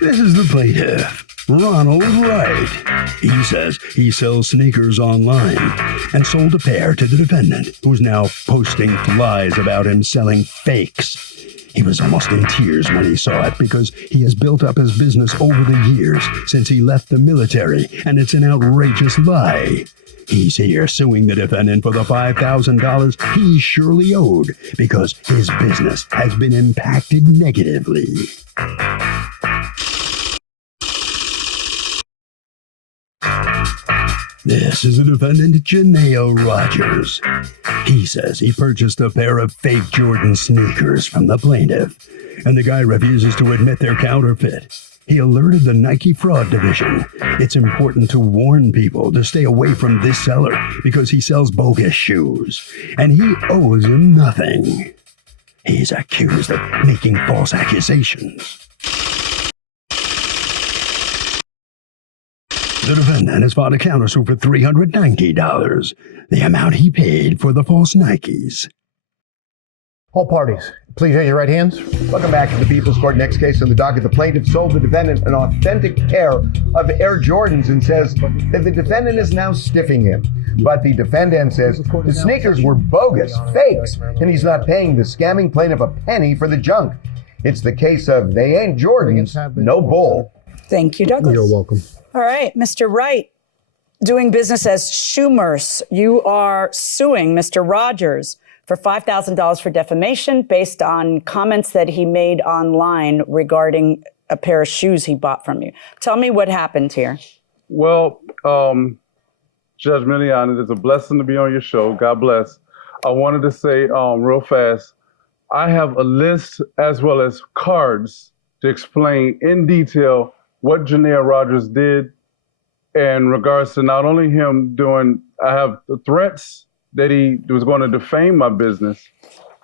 This is the plaintiff, Ronald Wright. He says he sells sneakers online and sold a pair to the defendant, who's now posting lies about him selling fakes. He was almost in tears when he saw it because he has built up his business over the years since he left the military, and it's an outrageous lie. He's here suing the defendant for the $5,000 he surely owed because his business has been impacted negatively. This is the defendant, Janeo Rogers. He says he purchased a pair of fake Jordan sneakers from the plaintiff, and the guy refuses to admit they're counterfeit. He alerted the Nike fraud division. It's important to warn people to stay away from this seller because he sells bogus shoes, and he owes him nothing. He's accused of making false accusations. The defendant has filed a countersuit for $390, the amount he paid for the false Nikes. All parties, please raise your right hands. Welcome back to the People's Court. Next case on the docket. The plaintiff sold the defendant an authentic pair of Air Jordans and says that the defendant is now stiffing him. But the defendant says the sneakers were bogus, fakes, and he's not paying the scamming plaintiff a penny for the junk. It's the case of they ain't Jordans, no bull. Thank you, Douglas. You're welcome. All right, Mr. Wright, doing business as Schumers, you are suing Mr. Rogers for $5,000 for defamation based on comments that he made online regarding a pair of shoes he bought from you. Tell me what happened here. Well, Judge Milian, it's a blessing to be on your show. God bless. I wanted to say real fast, I have a list as well as cards to explain in detail what Janeo Rogers did in regards to not only him doing, I have the threats that he was going to defame my business.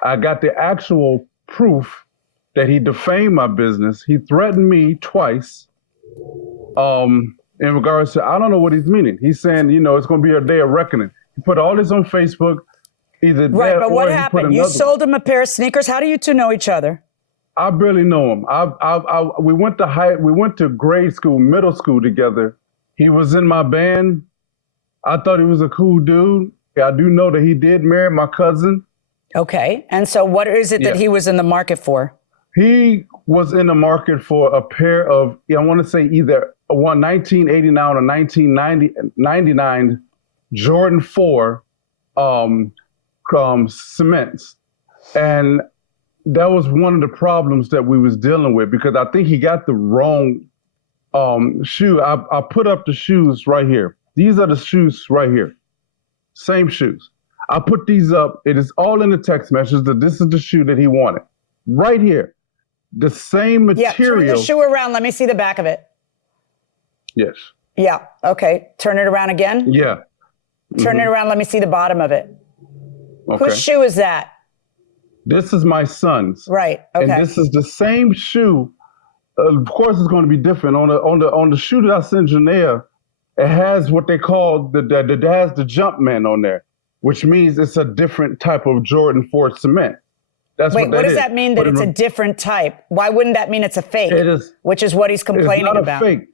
I got the actual proof that he defamed my business. He threatened me twice in regards to, I don't know what he's meaning. He's saying, you know, it's going to be a day of reckoning. He put all this on Facebook. Either right, but what happened? You sold him a pair of sneakers. How do you two know each other? I barely know him. We went to grade school, middle school together. He was in my band. I thought he was a cool dude. I do know that he did marry my cousin. Okay. And so what is it that he was in the market for? He was in the market for a pair of, I want to say either a 1989 or 1999 Jordan 4 cements. And that was one of the problems that we was dealing with because I think he got the wrong shoe. I put up the shoes right here. These are the shoes right here. Same shoes. I put these up. It is all in the text message that this is the shoe that he wanted. Right here. The same material. Yeah, turn the shoe around. Let me see the back of it. Yes. Yeah. Okay. Turn it around again. Yeah. Turn it around. Let me see the bottom of it. Okay. Whose shoe is that? This is my son's. Right. Okay. And this is the same shoe. Of course, it's going to be different. On the shoe that I sent Janea, it has what they call it has the Jumpman on there, which means it's a different type of Jordan 4 cement. That's Wait, what does is. that mean that it's a different type? Why wouldn't that mean it's a fake? It is. Which is what he's complaining about. It's about. not a fake.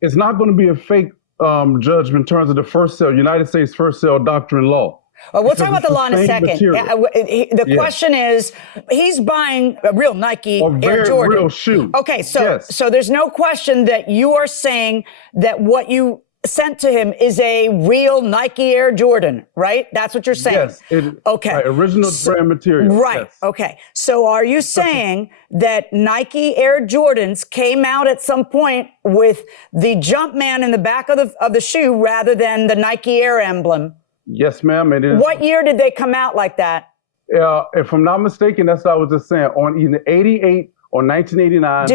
It's not going to be a fake judgment in terms of the first sale, United States first sale doctrine law. Well, we'll talk about the law in a second. The question is, he's buying a real Nike Air Jordan. Real shoe. Okay, so there's no question that you are saying that what you sent to him is a real Nike Air Jordan, right? That's what you're saying? Yes. Okay. Right, original brand material. Right. Yes. Okay. So are you saying that Nike Air Jordans came out at some point with the Jumpman in the back of the shoe rather than the Nike Air emblem? Yes, ma'am. It is. What year did they come out like that? If I'm not mistaken, that's what I was just saying. On either 88 or 1989.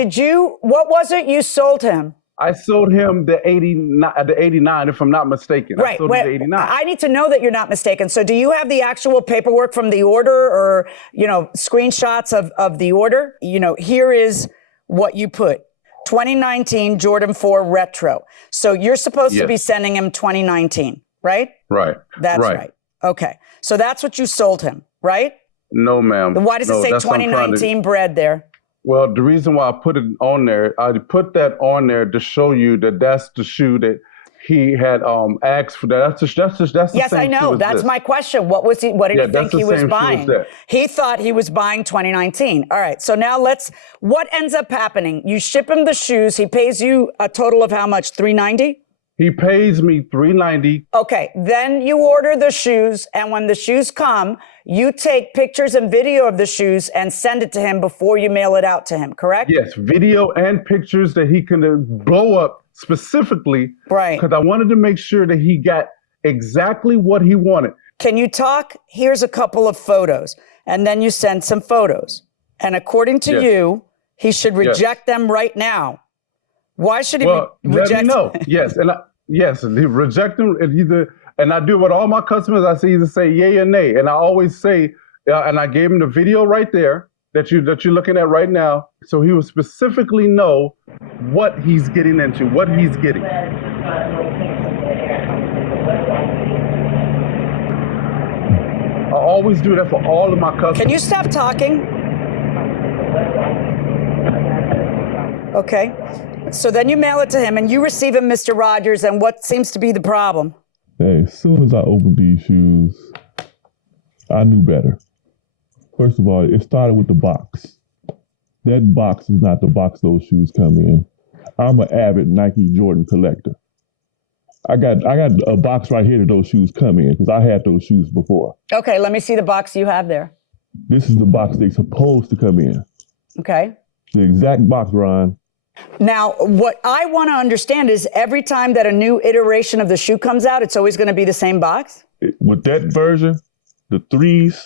What was it you sold him? I sold him the 89, if I'm not mistaken. Right. I sold him the 89. I need to know that you're not mistaken. So do you have the actual paperwork from the order or, screenshots of the order? Here is what you put. 2019 Jordan 4 Retro. So you're supposed to be sending him 2019, right? Right. That's right. Okay. So that's what you sold him, right? No, ma'am. Why does it say 2019 bread there? Well, the reason why I put it on there, I put that on there to show you that that's the shoe that he had asked for. That's the Yes, same I know. shoe as That's this. my question. What did he think that's the he was same shoe as buying? that. He thought he was buying 2019. All right. So now what ends up happening? You ship him the shoes. He pays you a total of how much? $390? He pays me $390. Okay. Then you order the shoes. And when the shoes come, you take pictures and video of the shoes and send it to him before you mail it out to him, correct? Yes, video and pictures that he can blow up specifically. Right. Because I wanted to make sure that he got exactly what he wanted. Can you talk? Here's a couple of photos. And then you send some photos. And according to you, he should reject them right now. Why should he reject let me know. Yes, he reject them. And I do with all my customers. I either say yay or nay, and I always say, and I gave him the video right there that you're looking at right now, so he will specifically know what he's getting into, what he's getting. I always do that for all of my customers. Can you stop talking? Okay. So then you mail it to him and you receive him, Mr. Rogers, and what seems to be the problem? Hey, as soon as I opened these shoes, I knew better. First of all, it started with the box. That box is not the box those shoes come in. I'm an avid Nike Jordan collector. I got a box right here that those shoes come in because I had those shoes before. Okay, let me see the box you have there. This is the box they're supposed to come in. Okay. The exact box, Ron. Now, what I want to understand is every time that a new iteration of the shoe comes out, it's always going to be the same box? With that version, the 3s,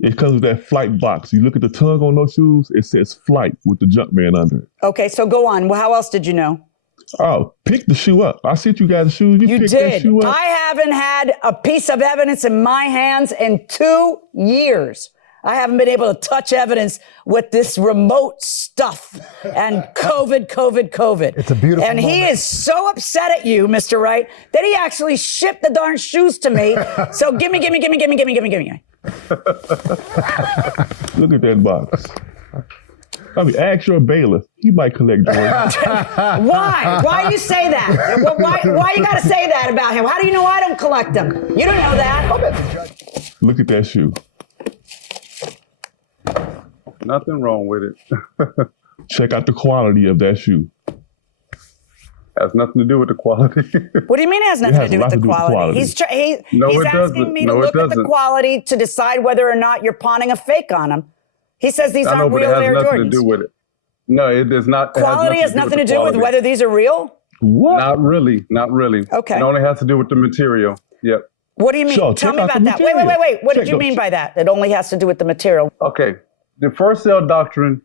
it comes with that flight box. You look at the tongue on those shoes, it says flight with the Jumpman under it. Okay, so go on. Well, how else did you know? Oh, pick the shoe up. I sent you guys the shoes. You picked did. that shoe up. I haven't had a piece of evidence in my hands in 2 years. I haven't been able to touch evidence with this remote stuff and COVID. It's a beautiful And he is so upset at you, Mr. Wright, that he actually shipped the darn shoes to me. So gimme. Look at that box. I mean, ask your bailiff. He might collect Jordan. Why? Why you say that? Why you got to say that about him? How do you know I don't collect them? You don't know that. Look at that shoe. Nothing wrong with it. Check out the quality of that shoe. Has nothing to do with the quality. What do you mean it has nothing to do with the quality? He's asking me to look at the quality to decide whether or not you're pawning a fake on him. He says these aren't real Air Jordans. It has nothing to do with it. No, it does not. Quality has nothing to do with whether these are real? What? Not really. Okay. It only has to do with the material. Yep. What do you mean? Sure, Tell me about that. Wait. What did you mean by that? It only has to do with the material. Okay. The first sale doctrine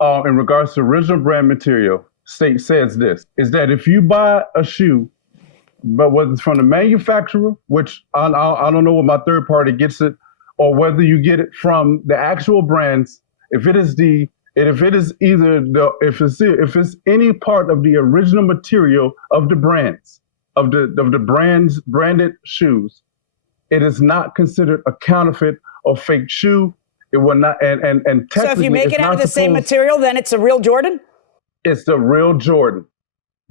in regards to original brand material says this, is that if you buy a shoe, but whether it's from the manufacturer, which I don't know what my third party gets it, or whether you get it from the actual brands, if it's any part of the original material of the brands, of the brand's branded shoes, it is not considered a counterfeit or fake shoe. It will not, and technically, so if you make it out of the same material, then it's a real Jordan? It's the real Jordan.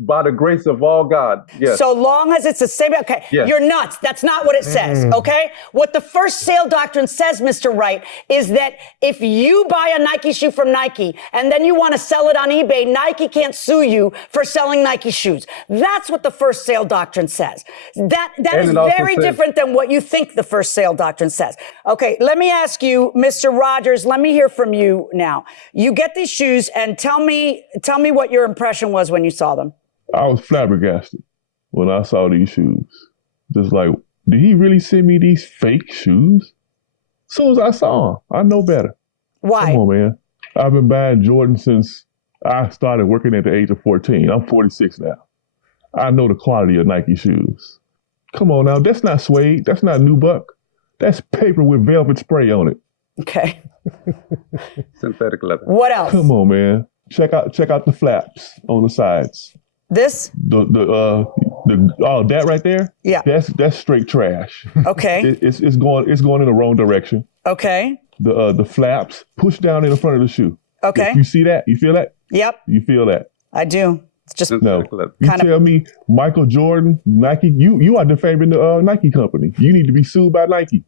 By the grace of all God, yes. So long as it's the same, okay, yes. You're nuts. That's not what it says, okay? What the first sale doctrine says, Mr. Wright, is that if you buy a Nike shoe from Nike and then you want to sell it on eBay, Nike can't sue you for selling Nike shoes. That's what the first sale doctrine says. That is very different than what you think the first sale doctrine says. Okay, let me ask you, Mr. Rogers, let me hear from you now. You get these shoes and tell me what your impression was when you saw them. I was flabbergasted when I saw these shoes. Just like, did he really send me these fake shoes? As soon as I saw them, I know better. Why? Come on, man. I've been buying Jordan since I started working at the age of 14. I'm 46 now. I know the quality of Nike shoes. Come on now, that's not suede. That's not nubuck. That's paper with velvet spray on it. Okay. Synthetic leather. What else? Come on, man. Check out the flaps on the sides. This? That right there? Yeah. That's straight trash. Okay. It's going in the wrong direction. Okay. The flaps push down in the front of the shoe. Okay. You see that? You feel that? Yep. You feel that? I do. It's just No. You kind of- tell me, Michael Jordan, Nike, you are defaming the Nike company. You need to be sued by Nike.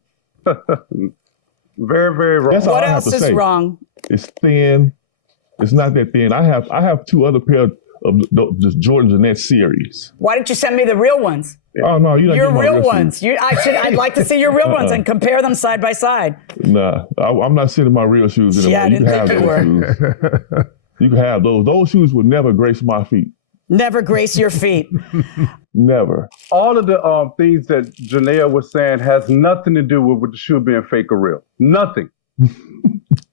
Very, very wrong. That's all What I have else to is say. wrong? It's thin. It's not that thin. I have 2 other pairs of the Jordans in that series. Why didn't you send me the real ones? Oh no, you don't Your get my real shoes. ones. I'd like to see your real ones and compare them side by side. Nah, I'm not sending my real shoes anymore. Yeah, I You can didn't have think you those shoes. You can have those. Those shoes would never grace my feet. Never grace your feet. Never. All of the things that Janelle was saying has nothing to do with the shoe being fake or real. Nothing.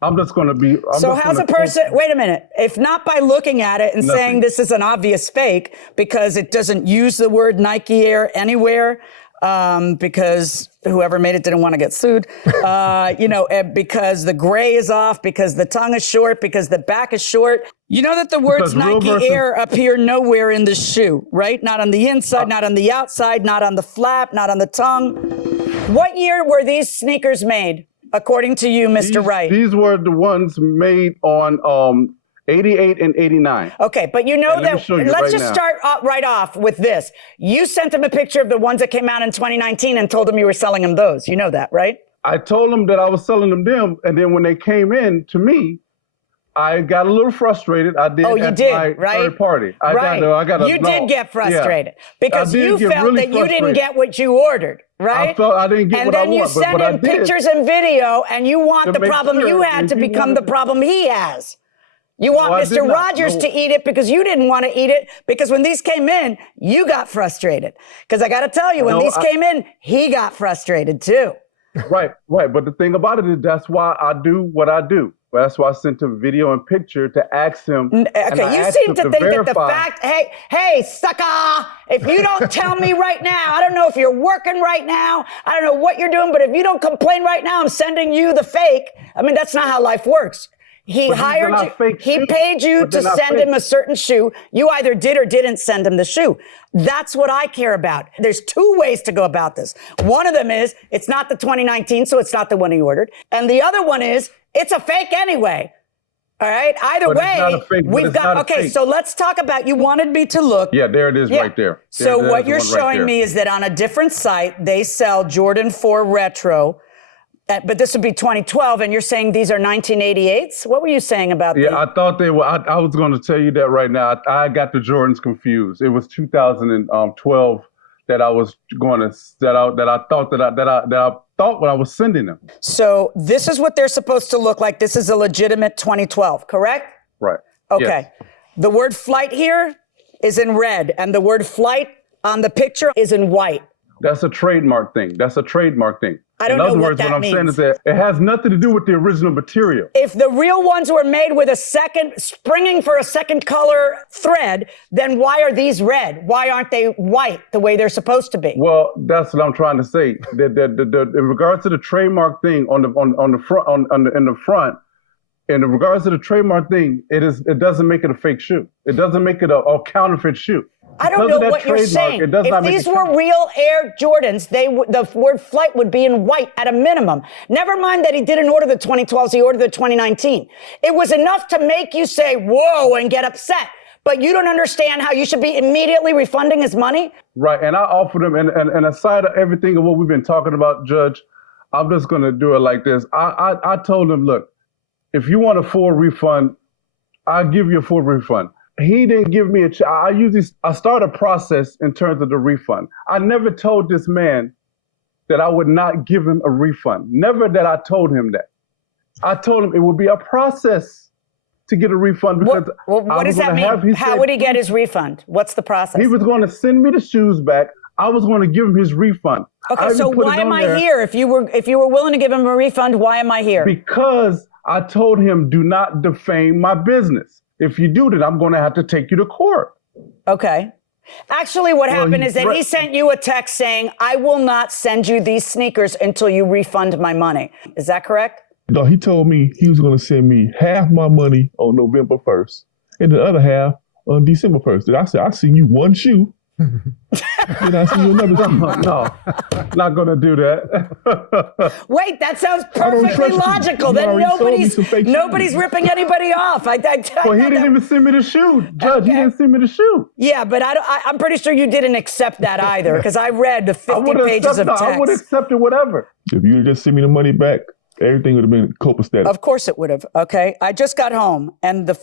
I'm just going to be. So how's a person, wait a minute, if not by looking at it and saying this is an obvious fake because it doesn't use the word Nike Air anywhere, because whoever made it didn't want to get sued, because the gray is off, because the tongue is short, because the back is short. You know that the words Nike Air appear nowhere in the shoe, right? Not on the inside, not on the outside, not on the flap, not on the tongue. What year were these sneakers made, according to you, Mr. Wright? These were the ones made on 88 and 89. Okay, but you know that, let's just start right off with this. You sent him a picture of the ones that came out in 2019 and told him you were selling him those. You know that, right? I told him that I was selling them, and then when they came in to me, I got a little frustrated. I did. Oh, you did, my right? Third party. You did get frustrated because you felt that you didn't get what you ordered, right? I felt I didn't get what I want. And then you sent him pictures and video, and you want the problem you had to become the problem he has. You want Mr. Rogers to eat it because you didn't want to eat it, because when these came in, you got frustrated. Because I got to tell you, when these came in, he got frustrated too. Right. But the thing about it is that's why I do what I do. That's why I sent him video and picture to ask him. Okay, you seem to think that the fact, hey, sucker, if you don't tell me right now, I don't know if you're working right now, I don't know what you're doing, but if you don't complain right now, I'm sending you the fake. I mean, that's not how life works. He hired you, he paid you to send him a certain shoe. You either did or didn't send him the shoe. That's what I care about. There's 2 ways to go about this. One of them is, it's not the 2019, so it's not the one he ordered. And the other one is, it's a fake anyway. All right? Either way, we've got, okay, so let's talk about, you wanted me to look. Yeah, there it is right there. So what you're showing me is that on a different site, they sell Jordan 4 Retro, but this would be 2012, and you're saying these are 1988s? What were you saying about these? Yeah, I thought they were. I was going to tell you that right now. I got the Jordans confused. It was 2012 that I was going to that I thought when I was sending them. So this is what they're supposed to look like. This is a legitimate 2012, correct? Right. Okay. Yes. The word flight here is in red, and the word flight on the picture is in white. That's a trademark thing. I don't know what that what I'm means. saying is that it has nothing to do with the original material. If the real ones were made with springing for a second color thread, then why are these red? Why aren't they white the way they're supposed to be? Well, that's what I'm trying to say. In regards to the trademark thing in the front, in regards to the trademark thing, it doesn't make it a fake shoe. It doesn't make it a counterfeit shoe. I don't know what you're saying. If these were real Air Jordans, the word flight would be in white at a minimum. Never mind that he didn't order the 2012s, he ordered the 2019. It was enough to make you say, whoa, and get upset. But you don't understand how you should be immediately refunding his money? Right, and I offered him, and aside of everything of what we've been talking about, Judge, I'm just going to do it like this. I told him, look, if you want a full refund, I'll give you a full refund. He didn't give me I start a process in terms of the refund. I never told this man that I would not give him a refund. Never that I told him that. I told him it would be a process to get a refund because what does that mean? How would he get his refund? What's the process? He was going to send me the shoes back. I was going to give him his refund. Okay, so why am I here? If you were willing to give him a refund, why am I here? Because I told him, do not defame my business. If you do that, I'm going to have to take you to court. Okay. Actually, what happened is that he sent you a text saying, I will not send you these sneakers until you refund my money. Is that correct? No, he told me he was going to send me half my money on November 1st and the other half on December 1st. And I said, I seen you one shoe. Then I see you another shoe. No, not gonna do that. Wait, that sounds don't perfectly trust you. logical. You Then already sold me some fake nobody's shoes. ripping anybody off. Well, he didn't even send me the shoe, Judge. He Okay. didn't send me the shoe. Yeah, but I'm pretty sure you didn't accept that either, because I read the 50 pages of text. I would have accepted whatever. If you just send me the money back, everything would have been copacetic. Of course it would have. Okay. I just got home and the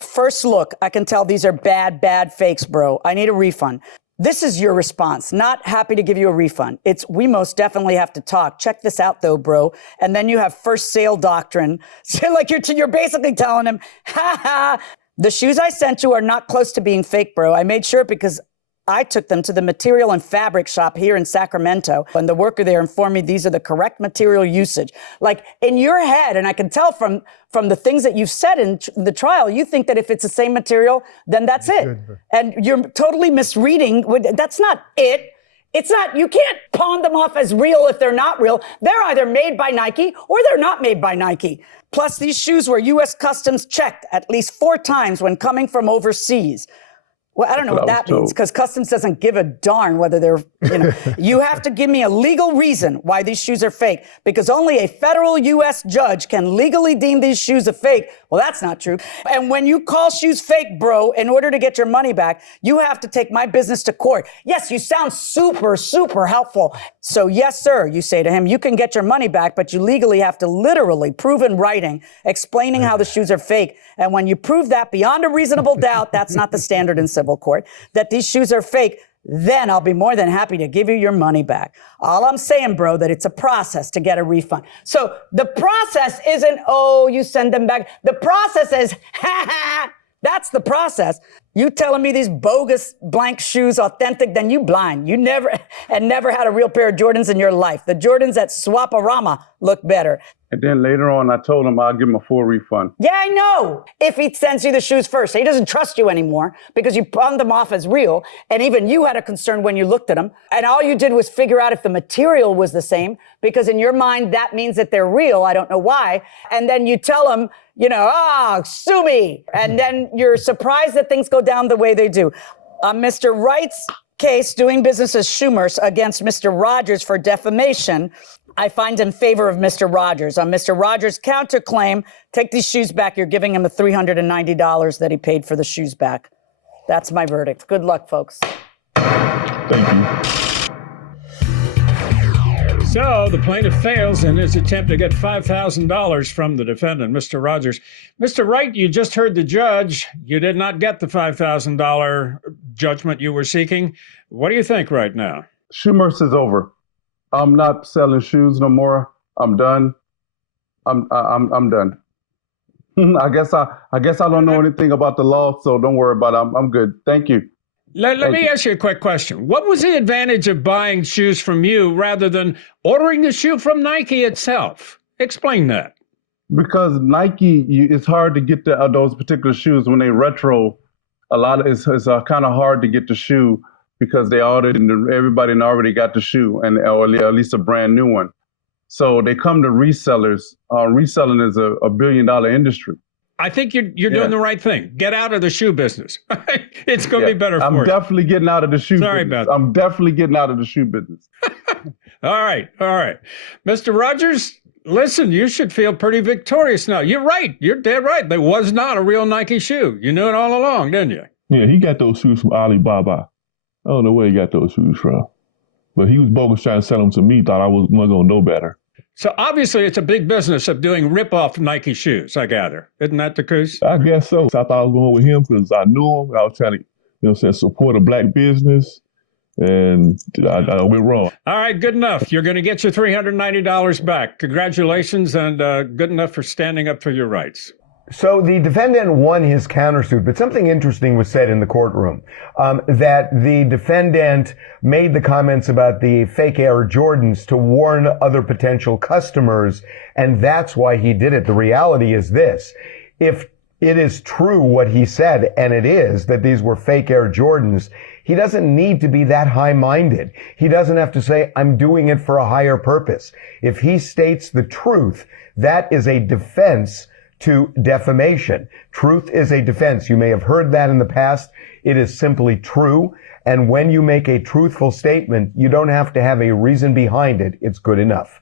first look, I can tell these are bad fakes, bro. I need a refund. This is your response. Not happy to give you a refund. It's, we most definitely have to talk. Check this out though, bro. And then you have first sale doctrine. So like you're basically telling him, ha ha, the shoes I sent you are not close to being fake, bro. I made sure because I took them to the material and fabric shop here in Sacramento, and the worker there informed me these are the correct material usage. Like in your head, and I can tell from the things that you've said in the trial, you think that if it's the same material, then that's it. And you're totally misreading. That's not it. It's not, you can't pawn them off as real if they're not real. They're either made by Nike or they're not made by Nike. Plus, these shoes were U.S. Customs checked at least 4 times when coming from overseas. Well, I don't know what that means, because Customs doesn't give a darn whether they're, you have to give me a legal reason why these shoes are fake, because only a federal U.S. judge can legally deem these shoes a fake. Well, that's not true. And when you call shoes fake, bro, in order to get your money back, you have to take my business to court. Yes, you sound super, super helpful. So yes, sir, you say to him, you can get your money back, but you legally have to literally prove in writing, explaining how the shoes are fake. And when you prove that beyond a reasonable doubt, that's not the standard in civil court, that these shoes are fake, then I'll be more than happy to give you your money back. All I'm saying, bro, that it's a process to get a refund. So the process isn't, oh, you send them back. The process is, ha ha, that's the process. You telling me these bogus blank shoes authentic, then you blind. You never had a real pair of Jordans in your life. The Jordans at Swaparama look better. And then later on, I told him I'll give him a full refund. Yeah, I know. If he sends you the shoes first, he doesn't trust you anymore because you pawned them off as real. And even you had a concern when you looked at them. And all you did was figure out if the material was the same, because in your mind, that means that they're real. I don't know why. And then you tell him, sue me. And then you're surprised that things go down the way they do. On Mr. Wright's case, doing business as Schumers against Mr. Rogers for defamation, I find in favor of Mr. Rogers. On Mr. Rogers' counterclaim, take these shoes back. You're giving him the $390 that he paid for the shoes back. That's my verdict. Good luck, folks. Thank you. So the plaintiff fails in his attempt to get $5,000 from the defendant, Mr. Rogers. Mr. Wright, you just heard the judge. You did not get the $5,000 judgment you were seeking. What do you think right now? Schumers is over. I'm not selling shoes no more. I'm done. I'm done. I guess I don't know anything about the law, so don't worry about it. I'm good. Thank you. Let me ask you a quick question. What was the advantage of buying shoes from you rather than ordering the shoe from Nike itself? Explain that. Because Nike, it's hard to get those particular shoes when they retro. It's kind of hard to get the shoe because everybody already got the shoe, or at least a brand new one. So they come to resellers. Reselling is a $1 billion industry. I think you're doing the right thing. Get out of the shoe business. It's going to be better for you. I'm definitely getting out of the shoe business. Sorry about that. I'm definitely getting out of the shoe business. All right. Mr. Rogers, listen, you should feel pretty victorious now. You're right. You're dead right. There was not a real Nike shoe. You knew it all along, didn't you? Yeah, he got those shoes from Alibaba. I don't know where he got those shoes from. But he was bogus trying to sell them to me, thought I was going to know better. So obviously it's a big business of doing rip-off Nike shoes, I gather. Isn't that the case? I guess so. So I thought I was going with him because I knew him. I was trying to, support a black business. And I went wrong. All right, good enough. You're going to get your $390 back. Congratulations, and good enough for standing up for your rights. So the defendant won his countersuit, but something interesting was said in the courtroom, that the defendant made the comments about the fake Air Jordans to warn other potential customers, and that's why he did it. The reality is this: if it is true what he said, and it is, that these were fake Air Jordans, he doesn't need to be that high-minded. He doesn't have to say, I'm doing it for a higher purpose. If he states the truth, that is a defense to defamation. Truth is a defense. You may have heard that in the past. It is simply true. And when you make a truthful statement, you don't have to have a reason behind it. It's good enough.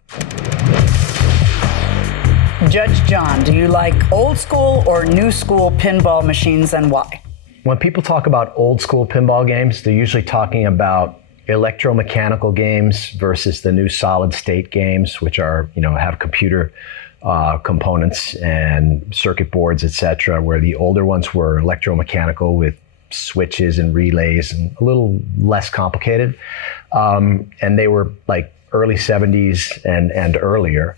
Judge John, do you like old school or new school pinball machines, and why? When people talk about old school pinball games, they're usually talking about electromechanical games versus the new solid state games, which are, have computer components and circuit boards, etc., where the older ones were electromechanical with switches and relays and a little less complicated. And they were like early 70s and earlier.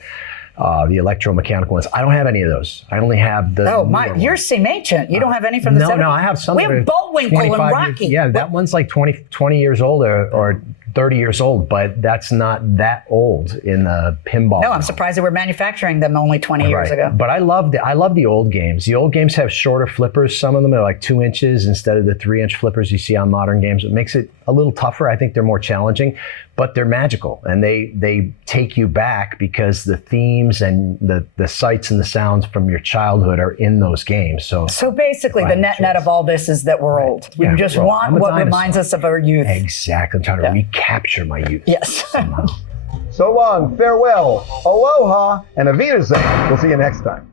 The electromechanical ones. I don't have any of those. I only have the. Oh, you're seem ancient. You don't have any from the 70s? No, I have some. We have Bullwinkle and Rocky. That one's like 20 years old or 30 years old, but that's not that old in the pinball. No, I'm surprised they were manufacturing them only 20 years ago. But I love the old games. The old games have shorter flippers. Some of them are like 2 inches instead of the 3-inch flippers you see on modern games. It makes it a little tougher. I think they're more challenging, but they're magical, and they take you back because the themes and the sights and the sounds from your childhood are in those games. So basically, the net of all this is that we're old. We just want what reminds us of our youth. Exactly. I'm trying to recapture my youth. Yes. So long, farewell, aloha, and Auf Wiedersehen. We'll see you next time.